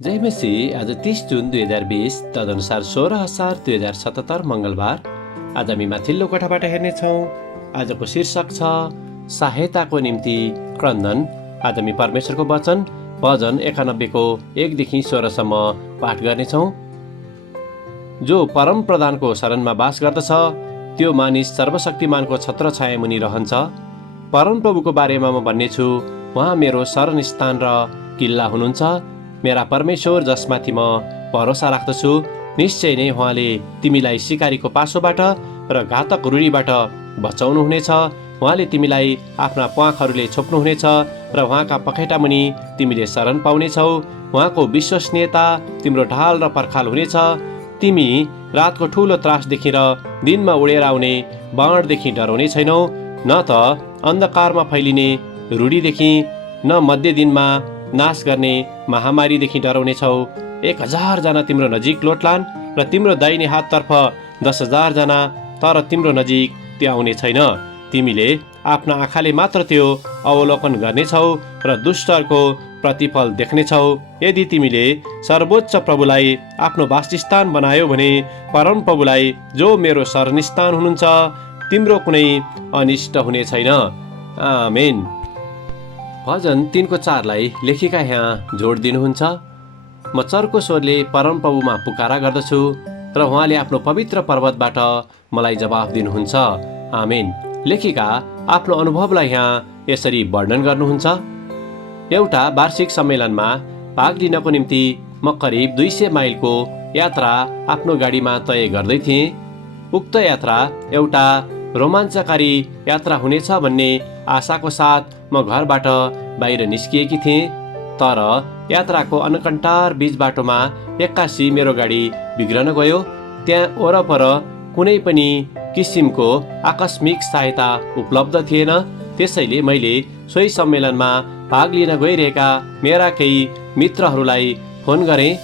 जय मसी। आज 30 जुन 2020 तदनुसार 16/2077 मङ्गलबार। आज हामी माथिल्लो कोठाबाट हेर्नेछौँ। आजको शीर्षक छ सहायताको निम्ति क्रन्दन। आज हामी परमेश्वरको वचन भजन 91 को 1देखि 16सम्म पाठ गर्नेछौँ। जो परम प्रधानको शरणमा बास गर्दछ त्यो मानिस सर्वशक्तिमानको छत्र छाया मुनि रहन्छ। परम प्रभुको बारेमा म भन्नेछु, उहाँ मेरो शरण स्थान र किल्ला हुनुहुन्छ। मेरा परमेश्वर जसमाथि म भरोसा राख्दछु, निश्चय नै उहाँले तिमीलाई सिकारीको पासोबाट र घातक रुडीबाट बचाउनुहुनेछ। उहाँले तिमीलाई आफ्ना प्वाखहरूले छोप्नुहुनेछ र उहाँका पखेटा मुनि तिमीले शरण पाउनेछौ। उहाँको विश्वसनीयता तिम्रो ढाल र पर्खाल हुनेछ। तिमी रातको ठुलो त्रासदेखि र दिनमा उडेर आउने बाणदेखि डराउने छैनौ, न त अन्धकारमा फैलिने रुडीदेखि, न मध्य दिनमा नाश गर्ने महामारीदेखि डराउनेछौ। 1000 जना तिम्रो नजिक लोटलान् र तिम्रो दाहिने हाततर्फ 10,000 जना, तर तिम्रो नजिक त्यो आउने छैन। तिमीले आफ्ना आँखाले मात्र त्यो अवलोकन गर्नेछौ र दुष्टहरूको प्रतिफल देख्नेछौ। यदि तिमीले सर्वोच्च प्रभुलाई आफ्नो वासस्थान बनायो भने, परम प्रभुलाई जो मेरो शरणस्थान हुनुहुन्छ, तिम्रो कुनै अनिष्ट हुने छैन। आमेन। भजन 3:4 लेखिका यहाँ जोड दिनुहुन्छ। म चर्को स्वरले परम प्रभुमा पुकारा गर्दछु र उहाँले आफ्नो पवित्र पर्वतबाट मलाई जवाफ दिनुहुन्छ। आमेन। लेखिका आफ्नो अनुभवलाई यहाँ यसरी वर्णन गर्नुहुन्छ। एउटा वार्षिक सम्मेलनमा भाग लिनको निम्ति म करिब 200 माइलको यात्रा आफ्नो गाडीमा तय गर्दै थिएँ। उक्त यात्रा एउटा रोमाञ्चकारी यात्रा हुनेछ भन्ने आशाको साथ म घरबाट बाहिर निस्किएकी थिएँ। तर यात्राको अनकन्टार बीच बाटोमा एक्कासी मेरो गाडी बिग्रन गयो। त्यहाँ वरपर कुनै पनि किसिमको आकस्मिक सहायता उपलब्ध थिएन। त्यसैले मैले सोही सम्मेलनमा भाग लिन गइरहेका मेरा केही मित्रहरूलाई फोन गरेँ,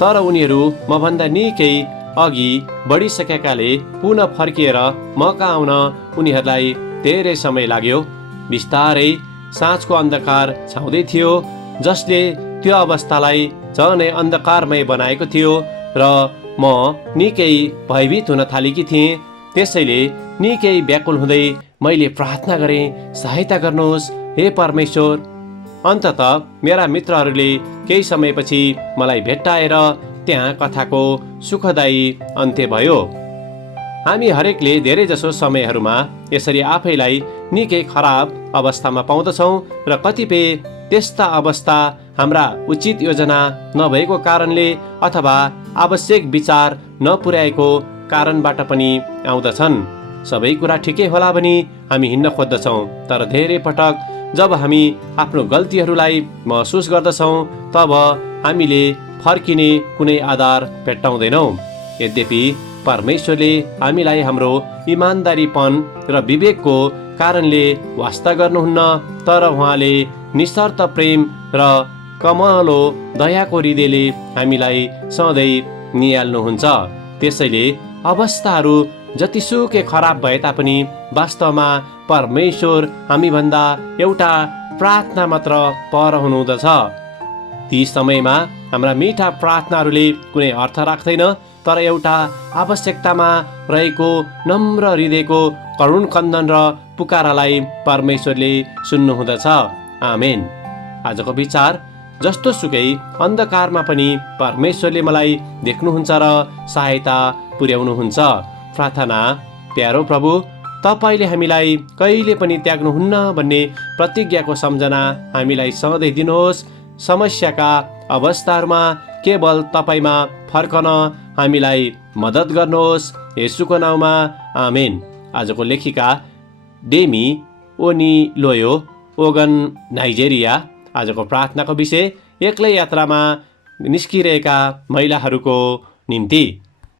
तर उनीहरू मभन्दा निकै अघि बढिसकेकाले पुनः फर्किएर मका आउन उनीहरूलाई धेरै समय लाग्यो। बिस्तारै साँझको अन्धकार छाउँदै थियो, जसले त्यो अवस्थालाई झनै अन्धकारमय बनाएको थियो र म निकै भयभीत हुन थालेकी थिएँ। त्यसैले निकै व्याकुल हुँदै मैले प्रार्थना गरेँ, सहायता गर्नुहोस् हे परमेश्वर। अन्ततः मेरा मित्रहरूले केही समयपछि मलाई भेट्टाएर त्यहाँ कथाको सुखदायी अन्त्य भयो। हामी हरेकले धेरै जसो समयहरूमा यसरी आफैलाई निकै खराब अवस्थामा पाउँदछौँ र कतिपय त्यस्ता अवस्था हाम्रा उचित योजना नभएको कारणले अथवा आवश्यक विचार नपुर्याएको कारणबाट पनि आउँदछन्। सबै कुरा ठिकै होला भनी हामी हिँड्न खोज्दछौँ, तर धेरै पटक जब हामी आफ्नो गल्तीहरूलाई महसुस गर्दछौँ तब हामीले फर्किने कुनै आधार भेट्टाउँदैनौँ। यद्यपि परमेश्वरले हामीलाई हाम्रो इमान्दारीपन र विवेकको कारणले वास्ता गर्नुहुन्न, तर उहाँले निशर्त प्रेम र कमलो दयाको हृदयले हामीलाई सधैँ निहाल्नुहुन्छ। त्यसैले अवस्थाहरू जतिसुकै खराब भए तापनि वास्तवमा परमेश्वर हामीभन्दा एउटा प्रार्थना मात्र पर हुनुहुँदछ। ती समयमा हाम्रा मिठा प्रार्थनाहरूले कुनै अर्थ राख्दैन, तर एउटा आवश्यकतामा रहेको नम्र हृदयको करुण क्रन्दन र पुकारालाई परमेश्वरले सुन्नुहुँदछ। आमेन। आजको विचार, जस्तो सुकै अन्धकारमा पनि परमेश्वरले मलाई देख्नुहुन्छ र सहायता पुर्याउनुहुन्छ। प्रार्थना। प्यारो प्रभु, तपाईँले हामीलाई कहिले पनि त्याग्नुहुन्न भन्ने प्रतिज्ञाको सम्झना हामीलाई सधैँ दिनुहोस्। समस्याका अवस्थाहरूमा केवल तपाईँमा फर्कन हामीलाई मद्दत गर्नुहोस्। येशूको नाउँमा आमेन। आजको लेखिका डेमी ओनिलोयो, ओगन, नाइजेरिया। आजको प्रार्थनाको विषय एक्लै यात्रामा निस्किरहेका महिलाहरूको निम्ति।